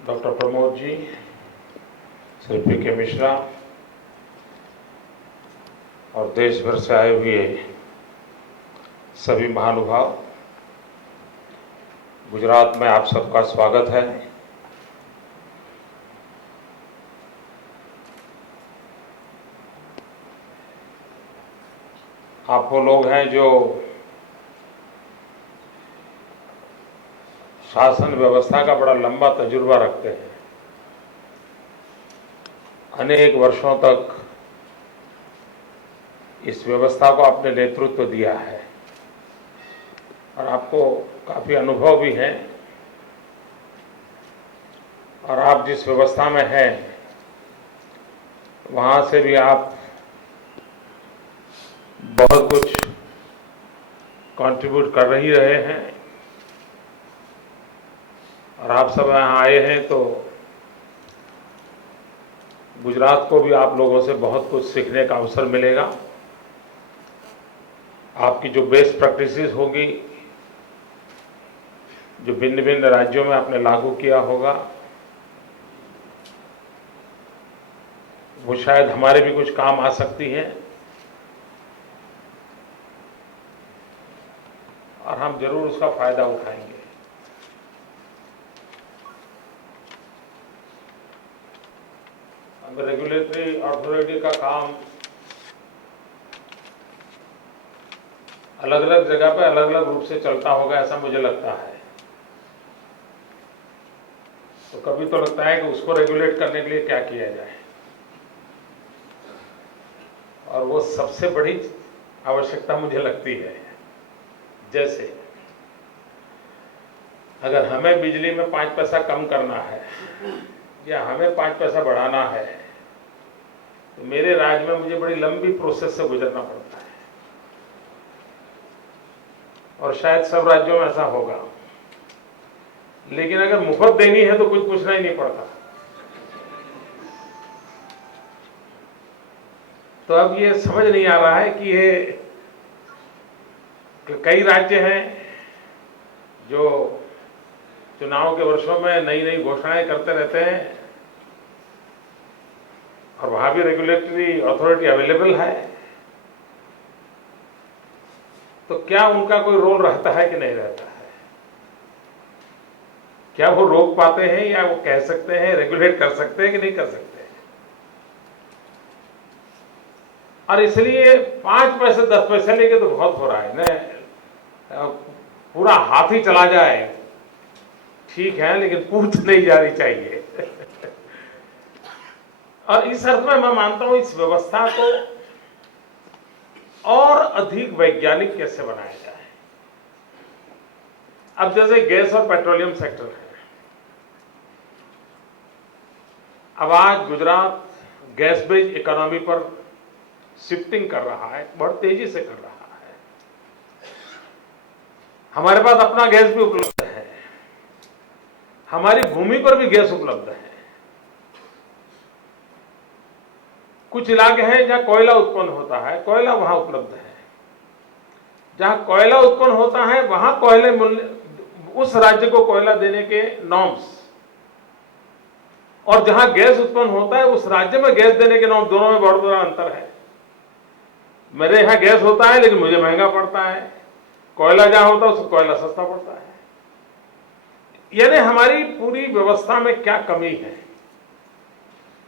Doctor Pramod ji, Shri PK. Mishra और देश भर से आए हुए सभी महानुभाव, गुजरात में आप सबका स्वागत है। आप वो लोग हैं जो शासन व्यवस्था का बड़ा लंबा तजुर्बा रखते हैं। अनेक वर्षों तक इस व्यवस्था को आपने नेतृत्व दिया है और आपको काफी अनुभव भी है। और आप जिस व्यवस्था में हैं वहां से भी आप बहुत कुछ कंट्रीब्यूट कर ही रहे हैं। और आप सब यहाँ आए हैं तो गुजरात को भी आप लोगों से बहुत कुछ सीखने का अवसर मिलेगा। आपकी जो बेस्ट प्रैक्टिसेस होगी, जो भिन्न भिन्न राज्यों में आपने लागू किया होगा, वो शायद हमारे भी कुछ काम आ सकती हैं और हम जरूर उसका फायदा उठाएंगे। रेगुलेटरी अथॉरिटी का काम अलग अलग जगह पर अलग अलग रूप से चलता होगा, ऐसा मुझे लगता है। तो कभी तो लगता है कि उसको रेगुलेट करने के लिए क्या किया जाए, और वो सबसे बड़ी आवश्यकता मुझे लगती है। जैसे अगर हमें बिजली में 5 पैसा कम करना है या हमें 5 पैसा बढ़ाना है तो मेरे राज्य में मुझे बड़ी लंबी प्रोसेस से गुजरना पड़ता है, और शायद सब राज्यों में ऐसा होगा। लेकिन अगर मुफ्त देनी है तो कुछ पूछना ही नहीं पड़ता। तो अब ये समझ नहीं आ रहा है कि ये कई राज्य हैं जो चुनाव के वर्षों में नई नई घोषणाएं करते रहते हैं और वहां भी रेगुलेटरी अथॉरिटी अवेलेबल है। तो क्या उनका कोई रोल रहता है कि नहीं रहता है? क्या वो रोक पाते हैं या वो कह सकते हैं, रेगुलेट कर सकते हैं कि नहीं कर सकते? और इसलिए 5 पैसे 10 पैसे लेके तो बहुत हो रहा है ना। पूरा हाथ ही चला जाए ठीक है, लेकिन पूछ नहीं जानी चाहिए। और इस अर्थ में मैं मानता हूं इस व्यवस्था को और अधिक वैज्ञानिक कैसे बनाया जाए। अब जैसे गैस और पेट्रोलियम सेक्टर है, अब आज गुजरात गैस बेस्ड इकोनॉमी पर शिफ्टिंग कर रहा है, बहुत तेजी से कर रहा है। हमारे पास अपना गैस भी उपलब्ध है, हमारी भूमि पर भी गैस उपलब्ध है। कुछ इलाके हैं जहां कोयला उत्पन्न होता है, कोयला वहां उपलब्ध है। जहां कोयला उत्पन्न होता है वहां कोयले उस राज्य को कोयला देने के नॉर्म्स, और जहां गैस उत्पन्न होता है उस राज्य में गैस देने के नॉर्म, दोनों में बहुत बड़ा अंतर है। मेरे यहां गैस होता है लेकिन मुझे महंगा पड़ता है, कोयला जहां होता है उसको कोयला सस्ता पड़ता है। यानी हमारी पूरी व्यवस्था में क्या कमी है?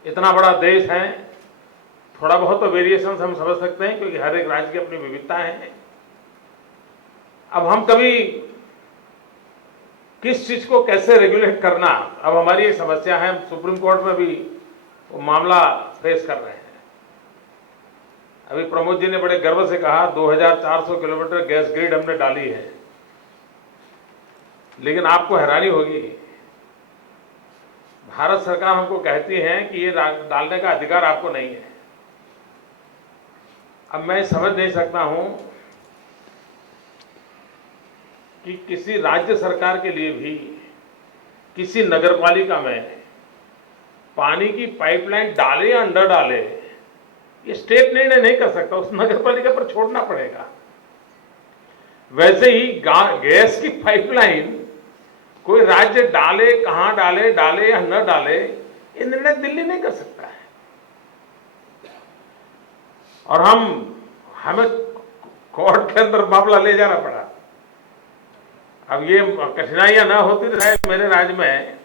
इतना बड़ा देश है, थोड़ा बहुत तो वेरिएशंस हम समझ सकते हैं क्योंकि हर एक राज्य की अपनी विविधताएं हैं। अब हम कभी किस चीज को कैसे रेगुलेट करना, अब हमारी एक समस्या है। सुप्रीम कोर्ट में भी वो मामला फेस कर रहे हैं। अभी प्रमोद जी ने बड़े गर्व से कहा 2400 किलोमीटर गैस ग्रिड हमने डाली है, लेकिन आपको हैरानी होगी, भारत सरकार हमको कहती है कि ये डालने का अधिकार आपको नहीं है। अब मैं समझ नहीं सकता हूं कि किसी राज्य सरकार के लिए भी किसी नगरपालिका में पानी की पाइपलाइन डाले या अंडर डाले, ये स्टेट निर्णय नहीं कर सकता, उस नगरपालिका पर छोड़ना पड़ेगा। वैसे ही गैस की पाइपलाइन कोई राज्य डाले, कहां डाले, डाले या न डाले, ये निर्णय दिल्ली नहीं कर सकता है। और हमें कोर्ट के अंदर मामला ले जाना पड़ा। अब ये कठिनाइयां ना होती तो शायद मेरे राज्य में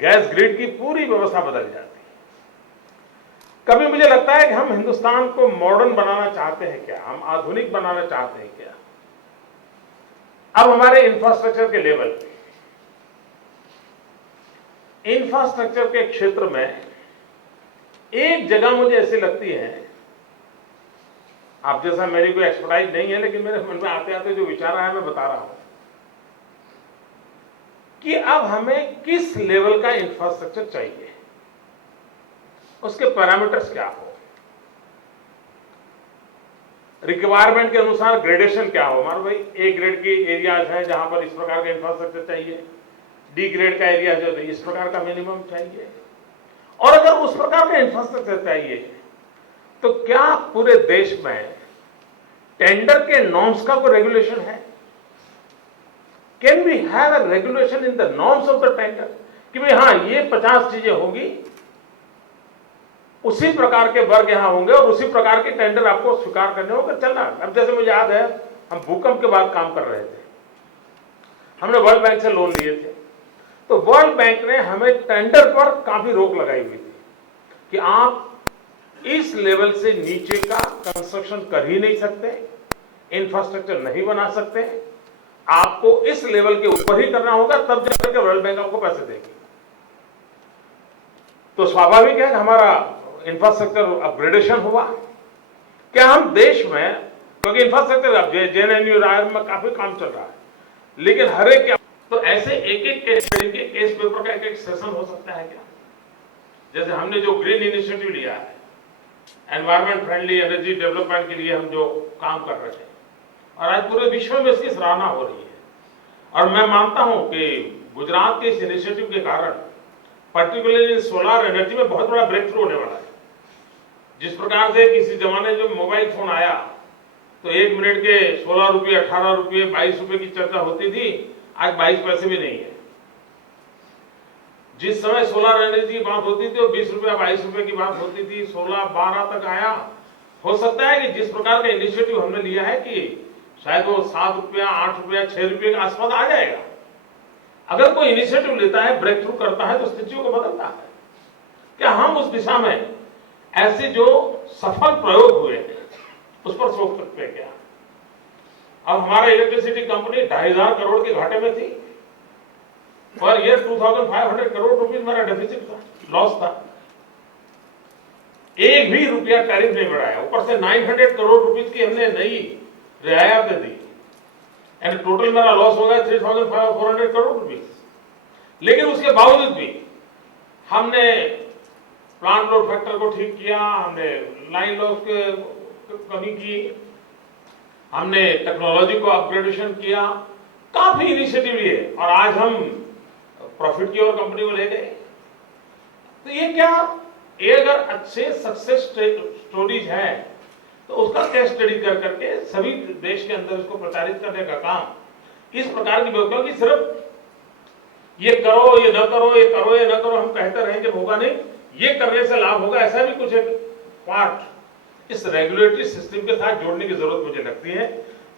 गैस ग्रिड की पूरी व्यवस्था बदल जाती। कभी मुझे लगता है कि हम हिंदुस्तान को मॉडर्न बनाना चाहते हैं क्या, हम आधुनिक बनाना चाहते हैं क्या। अब हमारे इंफ्रास्ट्रक्चर के लेवल पे, इंफ्रास्ट्रक्चर के क्षेत्र में एक जगह मुझे ऐसी लगती है, आप जैसा मेरी कोई एक्सपर्टाइज नहीं है, लेकिन मेरे मन में आते आते जो विचार आया मैं बता रहा हूं कि अब हमें किस लेवल का इंफ्रास्ट्रक्चर चाहिए, उसके पैरामीटर्स क्या हो, रिक्वायरमेंट के अनुसार ग्रेडेशन क्या हो। हमारे भाई ए ग्रेड के एरियाज हैं जहां पर इस प्रकार का इंफ्रास्ट्रक्चर चाहिए, डी ग्रेड का एरिया जो है इस प्रकार का मिनिमम चाहिए। और अगर उस प्रकार का इंफ्रास्ट्रक्चर चाहिए तो क्या पूरे देश में टेंडर के नॉर्म्स का कोई रेगुलेशन है? Can we have a regulation in the norms of the tender कि भाई हाँ ये 50 चीजें होगी, उसी प्रकार के वर्ग यहां होंगे और उसी प्रकार के टेंडर आपको स्वीकार करने होंगे, चलना। अब जैसे मुझे याद है, हम भूकंप के बाद काम कर रहे थे, हमने वर्ल्ड बैंक से लोन लिए थे, तो वर्ल्ड बैंक ने हमें टेंडर पर काफी रोक लगाई हुई थी कि आप इस लेवल से नीचे का कंस्ट्रक्शन कर ही नहीं सकते, इंफ्रास्ट्रक्चर नहीं बना सकते, आपको इस लेवल के ऊपर ही करना होगा, तब जाकर के वर्ल्ड बैंक आपको पैसे देगी। तो स्वाभाविक है कि हमारा इंफ्रास्ट्रक्चर अपग्रेडेशन हुआ। क्या हम देश में, क्योंकि इंफ्रास्ट्रक्चर अब जेएनयू में काफी काम चल रहा है, लेकिन हर एक, तो ऐसे एक एक केस पेपर का एक एक सेशन हो सकता है क्या? जैसे हमने जो ग्रीन इनिशिएटिव लिया है, एनवायरमेंट फ्रेंडली एनर्जी डेवलपमेंट के लिए हम जो काम कर रहे हैं, और आज पूरे विश्व में इसकी सराहना हो रही है। और मैं मानता हूं कि गुजरात के इस इनिशिएटिव के कारण पर्टिकुलरली सोलर एनर्जी में बहुत बड़ा ब्रेक थ्रू होने वाला है। जिस प्रकार से किसी जमाने जो मोबाइल फोन आया तो 1 मिनट के 16 रुपये, 18 रुपये, 22 रुपये की चर्चा होती थी, आज 22 पैसे भी नहीं है। जिस समय सोलर एनर्जी की बात होती थी और 20 रुपया 22 रुपये की बात होती थी, 16-12 तक आया। हो सकता है कि जिस प्रकार का इनिशिएटिव हमने लिया है कि शायद वो 7 रुपया, 8 रुपया, 6 रुपये के आसपास आ जाएगा। अगर कोई इनिशिएटिव लेता है, ब्रेक थ्रू करता है, तो स्थितियों को बदलता है। क्या हम उस दिशा में ऐसे जो सफल प्रयोग हुए हैं उस पर सोच सकते हैं क्या? अब हमारा इलेक्ट्रिसिटी कंपनी 2,500 करोड़ के घाटे में थी और ये 2,500 करोड़ रुपीज मेरा डेफिसिट था, लॉस था। एक भी रुपया टैरिफ नहीं बढ़ाया, ऊपर से 900 करोड़ रुपीज की हमने नई रियायतें दी, यानी टोटल मेरा लॉस हो गया 3,400 करोड़ रुपीज। लेकिन उसके बावजूद भी हमने प्लांट लोड फैक्टर को ठीक किया, हमने लाइन लॉस की कमी की, हमने टेक्नोलॉजी को अपग्रेडेशन किया, काफी इनिशिएटिव लिए और आज हम प्रॉफिट की ओर कंपनी को ले गए। तो ये क्या, ये अगर अच्छे सक्सेस स्टोरीज हैं तो उसका केस स्टडी कर करके सभी देश के अंदर इसको प्रचारित करने का काम इस प्रकार की व्यवस्था की सिर्फ ये करो, ये न करो, ये करो, ये न करो हम कहते रहें कि होगा नहीं, ये करने से लाभ होगा, ऐसा भी कुछ एक पार्ट इस रेगुलेटरी सिस्टम के साथ जोड़ने की जरूरत मुझे लगती है,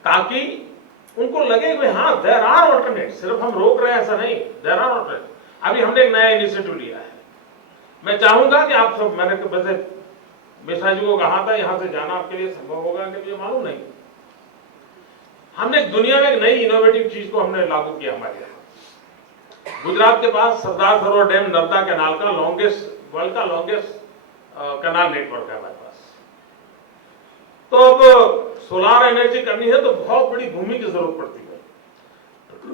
ताकि उनको लगे कि हाँ देयर आर ऑल्टरनेट, सिर्फ हम रोक रहे हैं ऐसा नहीं, देयर आर ऑल्टरनेट। अभी हमने एक नया इनिशिएटिव लिया है, मैं चाहूंगा कि आप सब, मैंने वैसे मिश्रा जी को कहा था यहां से जाना आपके लिए संभव होगा कि मुझे मालूम नहीं, हमने दुनिया में एक नई इनोवेटिव चीज को हमने लागू किया हमारे यहाँ। गुजरात के पास सरदार सरोवर डैम नर्मदा कैनाल का वर्ल्ड का लॉन्गेस्ट कैनाल नेटवर्क है हमारे पास। तो अब सोलार एनर्जी करनी है तो बहुत बड़ी भूमि की जरूरत पड़ती है,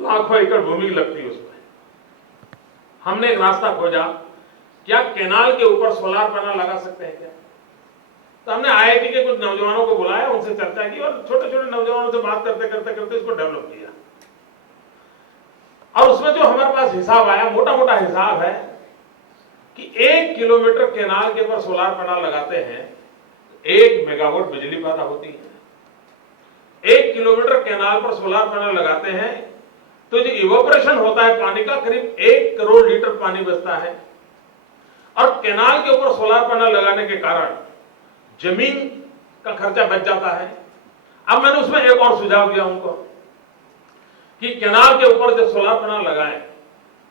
लाखों एकड़ भूमि लगती है उसमें। हमने एक रास्ता खोजा, क्या कैनाल के ऊपर सोलार पैनल लगा सकते हैं क्या? तो हमने आईआईटी के कुछ नौजवानों को बुलाया, उनसे चर्चा की और छोटे छोटे नौजवानों से बात करते करते करते इसको डेवलप किया। और उसमें जो हमारे पास हिसाब आया, मोटा मोटा हिसाब है कि 1 किलोमीटर कैनाल के ऊपर सोलार पैनल लगाते हैं 1 मेगावाट बिजली पैदा होती है। 1 किलोमीटर कैनाल पर सोलार पैनल लगाते हैं तो जो इवोपरेशन होता है पानी का, करीब 1 करोड़ लीटर पानी बचता है। और कैनाल के ऊपर सोलर पैनल लगाने के कारण जमीन का खर्चा बच जाता है। अब मैंने उसमें एक और सुझाव दिया उनको कि कैनाल के ऊपर जब सोलर पैनल लगाएं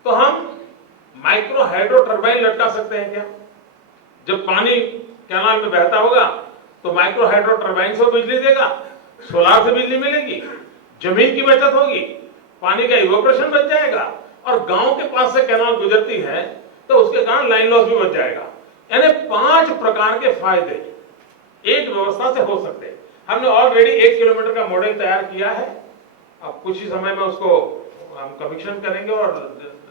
तो हम माइक्रो हाइड्रो टर्बाइन लटका सकते हैं क्या? जब पानी कैनाल में बहता होगा तो माइक्रो हाइड्रो टर्बाइन से बिजली देगा, सोलार से बिजली मिलेगी, जमीन की बचत होगी, पानी का इवोपरेशन बच जाएगा, और गांव के पास से कैनाल गुजरती है तो उसके कारण लाइन लॉस भी बच जाएगा। यानी 5 प्रकार के फायदे एक व्यवस्था से हो सकते हैं। हमने ऑलरेडी 1 किलोमीटर का मॉडल तैयार किया है। अब कुछ ही समय में उसको हम कमीशन करेंगे और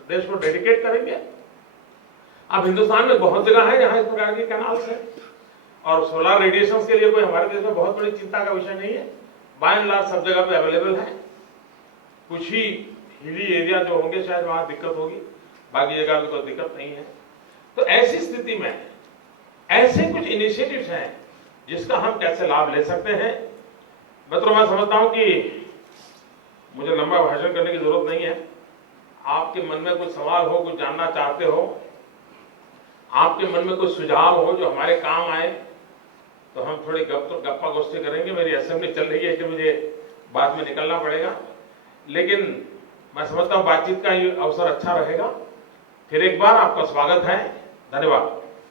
देश को डेडिकेट करेंगे। अब हिंदुस्तान में बहुत जगह है जहां इस प्रकार के कैनाल है, और सोलर रेडिएशन के लिए कोई हमारे देश में बहुत बड़ी चिंता का विषय नहीं है। बाय एंड लार्ज सब जगह पे अवेलेबल है। कुछ ही हिली एरिया जो होंगे शायद वहां दिक्कत होगी, बाकी जगह भी कोई दिक्कत नहीं है। तो ऐसी स्थिति में ऐसे कुछ इनिशिएटिव्स हैं जिसका हम कैसे लाभ ले सकते हैं। मित्रों, मैं समझता हूं कि मुझे लंबा भाषण करने की जरूरत नहीं है। आपके मन में कुछ सवाल हो, कुछ जानना चाहते हो, आपके मन में कुछ सुझाव हो जो हमारे काम आए, तो हम थोड़ी गप्पा गोष्ठी करेंगे। मेरी असेंबली चल रही है कि मुझे बाद में निकलना पड़ेगा, लेकिन मैं समझता हूं बातचीत का ये अवसर अच्छा रहेगा। फिर एक बार आपका स्वागत है। धन्यवाद।